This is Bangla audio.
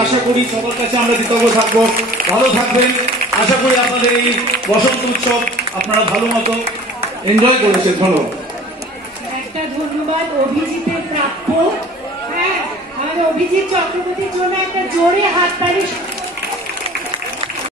আশা করি সবার কাছে আমরা কৃতজ্ঞ থাকবো। ভালো থাকবেন। আশা করি আপনাদের এই বসন্ত উৎসব আপনারা ভালো মতো এনজয় করেছেন। ধন্যবাদ। একটা ধন্যবাদ অভিজিতের প্রাপ্য। হ্যাঁ, আর অভিজিৎ চক্রবর্তীর জন্য একটা জোরে হাত